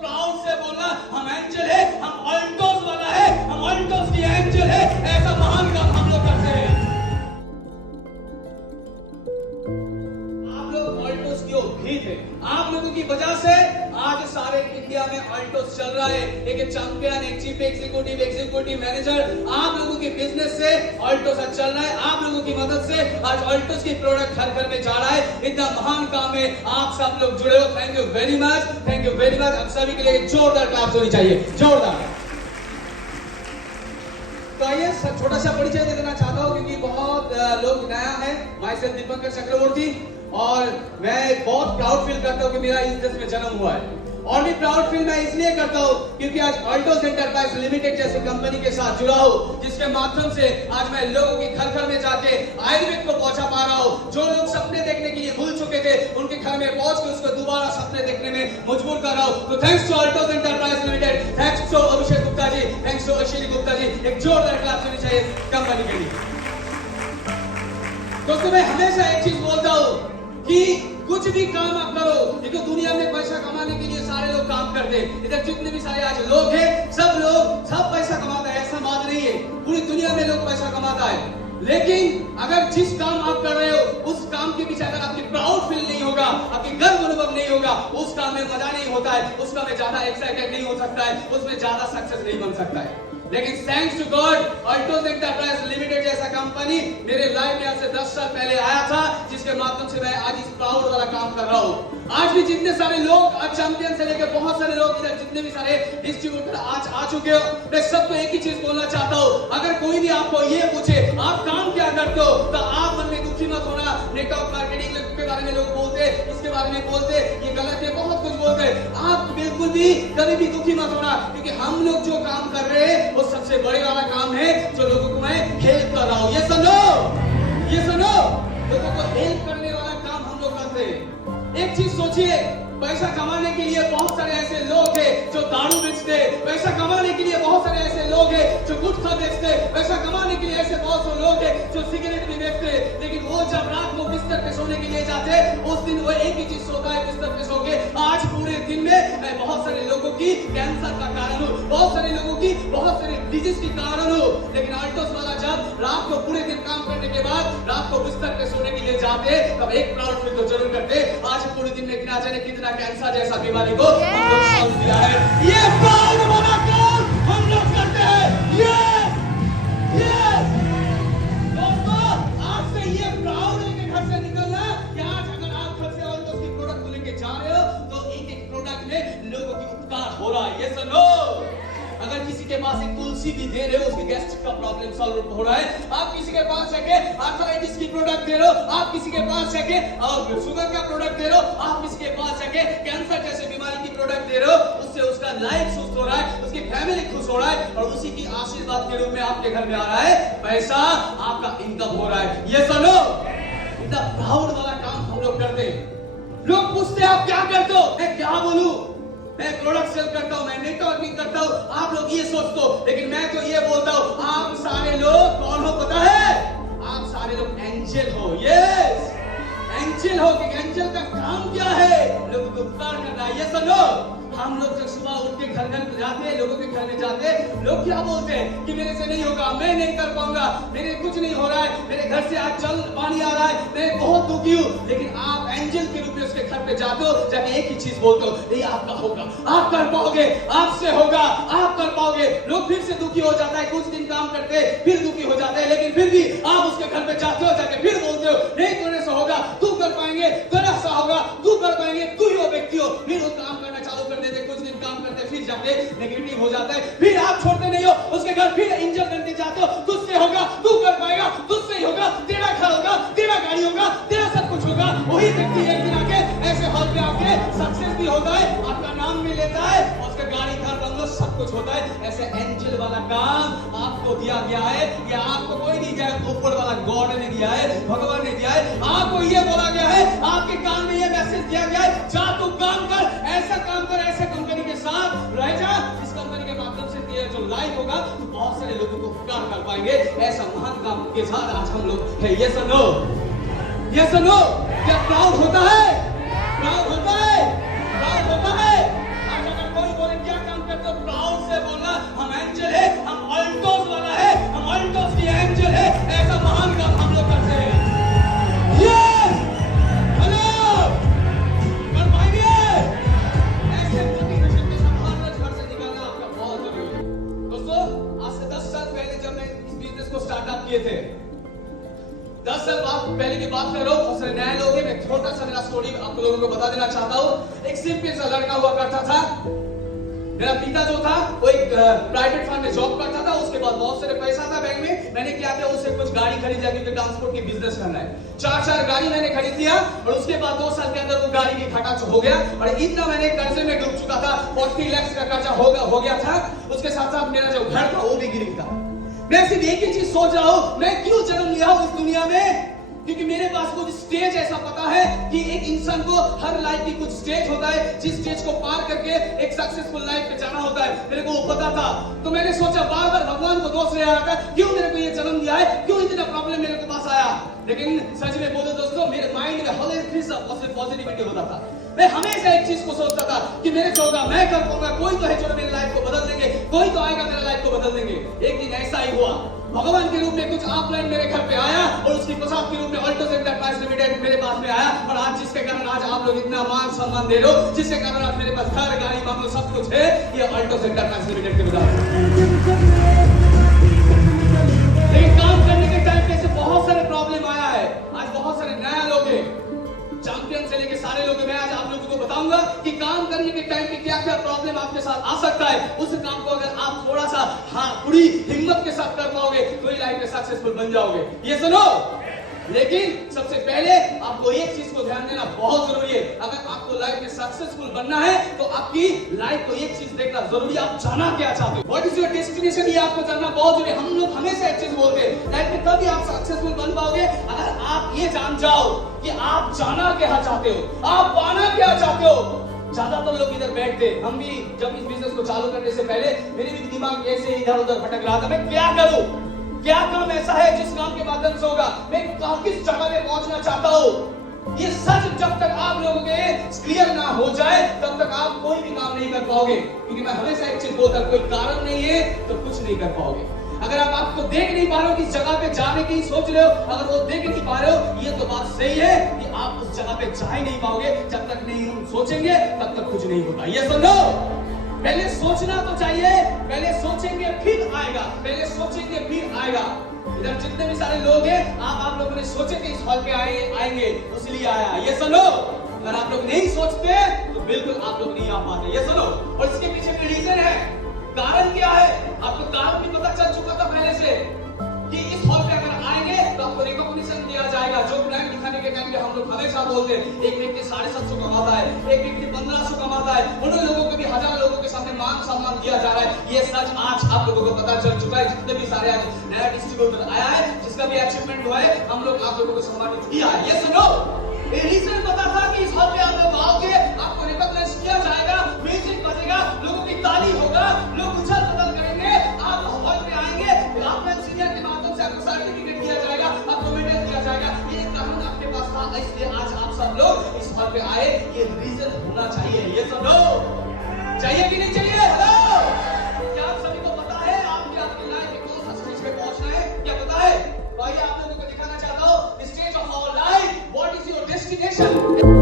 Proud से बोलना हम एंजल है, हम ऑल्टोस वाला है, हम ऑल्टोस की एंजल है, ऐसा महान काम हम लोग करते हैं। आप लोग ऑल्टोस की भीत है, आप लोगों की वजह से आज सारे इंडिया में ऑल्टोस चल रहा है। एक चैंपियन, एक चीफ एग्जीक्यूटिव, एग्जीक्यूटिव मैनेजर, आप लोगों के बिजनेस से ऑल्टोस आज चल रहा है। आप लोगों की मदद से आज ऑल्टोस की प्रोडक्ट घर घर में जा रहा है। इतना महान काम में आप सब लोग जुड़े हो। Thank you very much, thank you very much. आप सभी के लिए जोरदार क्लैप्स होनी चाहिए, जोरदार। तो आइए छोटा सा परिचय दे देना चाहता हूँ क्योंकि बहुत लोग नया है। माय सेल्फ दीपंकर चक्रवर्ती, और मैं बहुत प्राउड फील करता हूँ कि मेरा इस देश में जन्म हुआ है। और भी प्राउड फील मैं इसलिए करता हूँ क्योंकि आज ऑल्टोस एंटरप्राइज लिमिटेड जैसी कंपनी के साथ जुड़ा हूँ, जिसके माध्यम से आज मैं लोगों के घर घर में जाके आयुर्वेद को पहुंचा पा रहा हूँ। जो लोग सपने देखने के लिए भूल चुके थे, उनके घर में पहुंच के उसको दोबारा सपने देखने में मजबूर कर रहा हूँ। तो thanks to Altos Enterprise Limited, thanks to Abhishek Gupta ji, thanks to Ashwini Gupta ji. एक जोरदार क्लैप्स होनी चाहिए कंपनी के लिए। दोस्तों, मैं हमेशा एक चीज बोलता हूँ कि कुछ भी काम आप करो, देखो दुनिया में पैसा कमाने के लिए सारे लोग काम करते हैं। इधर जितने भी सारे आज लोग हैं, सब पैसा कमाता है, ऐसा बात नहीं है। पूरी दुनिया में लोग पैसा कमाता है, लेकिन अगर जिस काम आप कर रहे हो उस काम के पीछे अगर आपकी प्राउड फील नहीं होगा, आपकी गर्व अनुभव नहीं होगा, उस काम में मजा नहीं होता है, उस काम में ज्यादा एक्साइटेड नहीं हो सकता है, उसमें ज्यादा सक्सेस नहीं बन सकता है। लेकिन thanks to God, Altos Enterprise Limited जैसा कंपनी मेरे लाइफ में आज से 10 साल पहले आया था, जिसके माध्यम से मैं आज इस प्राउड वाला काम कर रहा हूँ। आज भी जितने सारे लोग, आज चैंपियन से लेकर बहुत सारे लोग इधर जितने भी सारे डिस्ट्रीब्यूटर आज आ चुके हो, मैं सबको एक ही चीज बोलना चाहता हूँ। अगर कोई भी आपको ये पूछे आप काम क्या करते हो, तो आप मन में दुखी मत होना। नेटवर्क मार्केटिंग के बारे में लोग बोलते, इसके बारे में बोलते, ये गलत है, बहुत कुछ बोलते। आप बिल्कुल भी कभी भी दुखी मत होना, क्योंकि हम लोग जो काम कर रहे हैं वो सबसे बड़े वाला काम है, जो लोगों को मैं हेल्प कर रहा हूँ। ये सुनो, ये सुनो, लोगों को हेल्प करने वाला काम हम लोग करते हैं। एक चीज सोचिए, पैसा कमाने के लिए बहुत सारे ऐसे लोग हैं जो दारू बेचते, पैसा कमाने के लिए बहुत सारे ऐसे लोग हैं जो गुटखा बेचते, पैसा कमाने के लिए ऐसे बहुत से लोग हैं जो सिगरेट भी बेचते, लेकिन वो जब रात को बिस्तर पे सोने के लिए जाते, उस दिन वो एक ही चीज सोता है, बिस्तर पे सो के। आज पूरे दिन में मैं बहुत सारे लोगों की कैंसर का कारण हूँ, बहुत सारे लोगों की बहुत सारे डिजीज की कारण हूँ, लेकिन ऑल्टोस वाला जब रात को पूरे दिन काम करने के बाद रात को बिस्तर पे सोने के लिए जाते, तब एक प्राउड फील तो जरूर करते, आज पूरे दिन में कितना जाने कितना कैंसर जैसा बीमारी को हम लोग सॉल्व किया है। ये प्राउड वाला काम हम लोग करते हैं। दोस्तों, आज से ये प्राउड लेके घर से निकलना कि आज अगर आप घर से ऑल्टोस की प्रोडक्ट को लेके जा रहे हो, तो एक एक प्रोडक्ट में लोगों की उपकार हो रहा है। ये सुनो, अगर किसी के पास एक तुलसी भी दे रहे हो, उसके गैस्ट्रिक का प्रॉब्लम सॉल्व हो रहा है। आप किसी के पास जाके आर्थराइटिस की प्रोडक्ट दे रहे हो, आप किसी के पास जाके और शुगर का प्रोडक्ट दे रहे हो, आप किसी के पास जाके कैंसर जैसे बीमारी की प्रोडक्ट दे रहे हो, उससे उसका लाइफ सुस्त हो रहा है, उसकी फैमिली खुश हो रहा है, और उसी की आशीर्वाद के रूप में आपके घर में आ रहा है पैसा, आपका इनकम हो रहा है। ये सुनो, इतना प्राउड वाला काम हम लोग करते हैं। लोग पूछते हैं आप क्या करते हो, मैं क्या बोलूं, मैं प्रोडक्ट सेल करता हूं, मैं नेटवर्किंग करता हूं। आप लोग ये सोचते हो, लेकिन मैं तो ये बोलता हूं, आप सारे लोग कौन हो पता है? आप सारे लोग एंजल हो। यस, एंजल हो। कि एंजल का काम क्या है? लोगों को उपकार करना है। ये सुनो, हम लोग जब सुबह उठ के घर घर जाते हैं, लोगों के घर में जाते हैं, लोग क्या बोलते हैं कि मेरे से नहीं होगा, मैं नहीं कर पाऊंगा, मेरे कुछ नहीं हो रहा है, मेरे घर से आज जल पानी आ रहा है, मैं बहुत दुखी हूँ। लेकिन आप एंजल के रूप में उसके घर पे जाते हो, जाके एक ही चीज बोलते हो, ये आपका होगा, आप कर पाओगे, आपसे होगा, आप कर पाओगे। लोग फिर से दुखी हो जाता है, कुछ दिन काम करते हैं फिर दुखी हो जाते हैं, लेकिन फिर भी आप उसके घर पे जाते हो, जाके फिर बोलते हो नहीं करने से होगा, तू कर पाएंगे, तेरा सा होगा, तू कर पाएंगे, तू ही वो व्यक्ति हो। फिर वो काम करना चालू कर देते, कुछ दिन काम करते, फिर जाके नेगेटिव हो जाता है, फिर आप छोड़ते नहीं हो, उसके घर फिर इंजन करते जाते हो, तुझसे होगा, तू कर पाएगा, तुझसे ही होगा, तेरा घर होगा, तेरा गाड़ी होगा, तेरा सब कुछ होगा। वही व्यक्ति एक दिन आके ऐसे हॉल पे आके सक्सेस भी होता है, आपका नाम भी लेता है, उसका गाड़ी घर बंगलो सब कुछ होता है। ऐसे एंजल वाला काम आपको दिया गया है, या आपको कोई नहीं दिया, ऊपर वाला गॉड ने दिया है, भगवान ने दिया है। आपको ये बोला गया है, आपके कान में ये मैसेज दिया गया है, जा तू काम कर, ऐसा काम कर, ऐसे कंपनी के साथ रह जा, इस कंपनी के माध्यम से तेरा जो लाइफ होगा तो बहुत सारे लोगों को उपकार कर पाएंगे। ऐसा महान काम के साथ आज हम लोग है। ये सुनो, ये सुनो, क्या प्राउड होता है? प्राउड होता है, प्राउड होता है। आज अगर कोई आप लोगों को बता देना चाहता हूँ, एक सिंपल सा लड़का हुआ करता था। मेरा पिता जो था वो एक प्राइवेट फर्म में जॉब करता था। उसके बाद बहुत सारे पैसा था बैंक में। मैंने क्या किया, उससे कुछ गाड़ी खरीद लिया क्योंकि ट्रांसपोर्ट की बिजनेस करना है। 4 गाड़ी मैंने खरीद लिया और उसके बाद 2 साल के अंदर वो गाड़ी की घाटा हो गया और इतना मैंने कर्जे में डूब चुका था। 40 लाख का कर्जा हो गया था। उसके साथ साथ मेरा जो घर था वो भी गिर गया था। मैं सिर्फ एक ही चीज सोच रहा हूं, मैं क्यों जन्म लिया हूं इस दुनिया में? क्योंकि मेरे पास कुछ स्टेज ऐसा पता है कि एक इंसान को हर लाइफ की कुछ स्टेज होता है, जिस स्टेज को पार करके एक सक्सेसफुल लाइफ पे जाना होता है। मेरे को वो पता था, तो मैंने सोचा बार बार भगवान को दोष ले रहा था, क्यों मेरे को ये जन्म दिया है, क्यों इतना प्रॉब्लम मेरे को पास आया। लेकिन सच में बोलो दोस्तों, मेरे माइंड में हमेशा पॉजिटिविटी होता था। मैं हमेशा एक चीज को सोचता था कि मेरे जो होगा मैं कर पाऊंगा, कोई तो है जो मेरी लाइफ को बदल देंगे, कोई तो आएगा मेरा लाइफ को बदल देंगे। एक दिन ऐसा ही हुआ, भगवान के रूप में कुछ ऑफलाइन मेरे घर पे आया और उसकी प्रसाद के रूप में अल्टोस एंटरप्राइज लिमिटेड मेरे पास में आया। और आज जिसके कारण आज आप लोग इतना मान सम्मान दे रहे हो, जिसके कारण आज मेरे पास घर गाड़ी मामलो सब कुछ है, ये अल्टोस एंटरप्राइज लिमिटेड के वजह से। लेकिन काम करने के टाइम पे से बहुत सारे प्रॉब्लम आया है। आज बहुत सारे नया लोग हैं, चैंपियन से लेके सारे लोग। मैं आज आप लोगों को बताऊंगा कि काम करने के टाइम पे क्या क्या प्रॉब्लम आपके साथ आ सकता है। उस काम को अगर आप थोड़ा सा पूरी हिम्मत के साथ कर पाओगे तो ही लाइफ में सक्सेसफुल बन जाओगे। ये सुनो, लेकिन सबसे पहले आपको एक चीज को ध्यान देना बहुत जरूरी है। अगर आपको लाइफ में सक्सेसफुल बनना है तो आपकी लाइफ को एक चीज देखना जरूरी है, आप जाना क्या चाहते हो, व्हाट इज योर डेस्टिनेशन, ये आपको जानना बहुत जरूरी है। हम लोग हमेशा एक चीज बोलते हैं लाइफ में, तभी आप सक्सेसफुल बन पाओगे अगर आप ये जान जाओ कि आप जाना क्या चाहते हो, आप पाना क्या चाहते हो। ज्यादातर लोग इधर बैठते, हम भी जब इस बिजनेस को चालू करने से पहले मेरे भी दिमाग ऐसे इधर उधर भटक रहा था, मैं क्या करूं, क्या काम ऐसा है जिस काम के माध्यम से होगा, मैं किस जगह पे पहुंचना चाहता हूं। ये सच जब तक आप लोगों के क्लियर ना हो जाए तब तक आप कोई भी काम नहीं कर पाओगे। क्योंकि मैं हमेशा एक चीज बोलता, कोई कारण नहीं है तो कुछ नहीं कर पाओगे। अगर आप आपको देख नहीं पा रहे हो किस जगह पे जाने की सोच रहे हो, अगर वो देख नहीं पा रहे हो, ये तो बात सही है कि आप उस जगह पे जा ही नहीं पाओगे। जब तक नहीं हम सोचेंगे तब तक कुछ नहीं होता। ये समझो, पहले सोचना तो चाहिए, पहले सोचेंगे फिर आएगा, पहले सोचेंगे फिर आएगा। इधर जितने भी सारे लोग हैं, आप लोगों ने सोचे कि इस हॉल पे आएंगे इसलिए आया। ये सुनो, अगर आप लोग नहीं सोचते तो बिल्कुल आप लोग नहीं आ पाते। ये सुनो, और इसके पीछे भी रीजन है, कारण क्या है आपको कारण भी पता चल चुका था पहले से कि इस हॉल पे अगर आएंगे तो आपको रिकॉग्निशन दिया जाएगा। जो ब्रांड दिखाने के टाइम पे हम लोग हमेशा बोलते हैं, एक व्यक्ति 750 कमाता है, एक व्यक्ति 1500 कमाता है, उन लोगों को भी 1000 लोगों के सामने मान सम्मान दिया जा रहा है। ये सच आज आप लोगों को पता चल चुका है। जितने भी सारे आज नया डिस्ट्रीब्यूटर आया है, जिसका भी अचीवमेंट हुआ है, हम लोग आप लोगों को सम्मानित किया है। ये सुनो, रीजन पता था कि इस हॉल पे आप लोग आओगे, आपको रिकॉग्नाइज किया जाएगा, म्यूजिक बजेगा, लोगों की ताली होगा, लोग उछल बदल करेंगे, आप हॉल पे आएंगे, आप सीनियर के माध्यम से आपको सर्टिफिकेट दिया जाएगा, आपको मेडल दिया जाएगा। ये कारण आपके पास था, इसलिए आज आप सब लोग इस हॉल पे आए। ये रीजन होना चाहिए। ये सब लोग चाहिए कि नहीं चाहिए? हेलो, क्या आप सभी को पता है आपकी लाइफ में कौन सा स्टेज पे पहुंचना है? क्या पता है? तो आइए आप लोगों को दिखाना चाहता हूं, stage of our life, what is your destination.